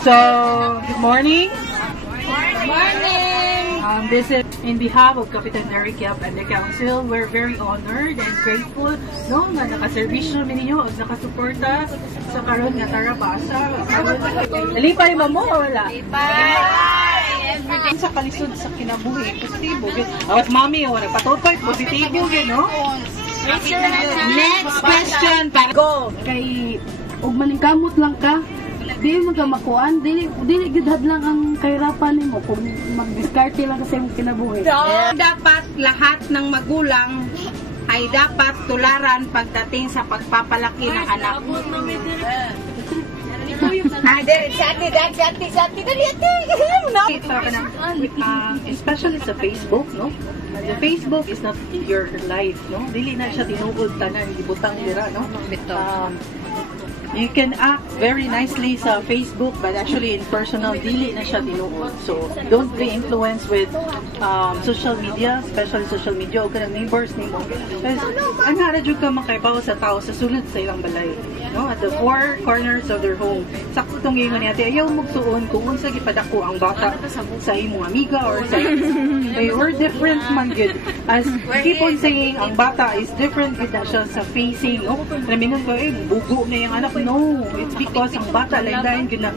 So, good morning. Morning! This is in behalf of Kapitan Eric Yap and the Council. We're very honored and grateful no, nga nakaservisyo ninyo at nakasuporta sa karon nga Tarabasa. Lipay mo mo o wala? Bye! Sa kalisod sa kinabuhi, positibo. Awas mami, nagpatutay, positibo, no? Next question para go! Kay ug maningkamot lang ka, di mo ka makuan, dili gidhad lang ang kahirapan nimo kung mag-discarte lang kasi imong kinabuhi. Dapat lahat ng magulang ay dapat tularan pagdating sa pagpapalaki ng anak. Especially sa Facebook, no? The Facebook is not your life, no? Dili na siya tinuod tanan gibutang dira, no? You can act very nicely sa Facebook, but actually in personal, dili na siya tinuod. So, don't be influenced with social media, especially social media, o kanang neighbors nimo. Because, ano na jud ka makaibaw sa tao sa sulod sa ilang balay. No? At the four corners of their home. Sakto itong ngayon niya, ayaw magsuon kung unsa gipadako ang bata sa imong amiga or sa we're different man good. As keep on saying, ang bata is different good na siya sa facing. No? Namingon ko, bugo na yung anak. No, it's because ang bata lain-lain good na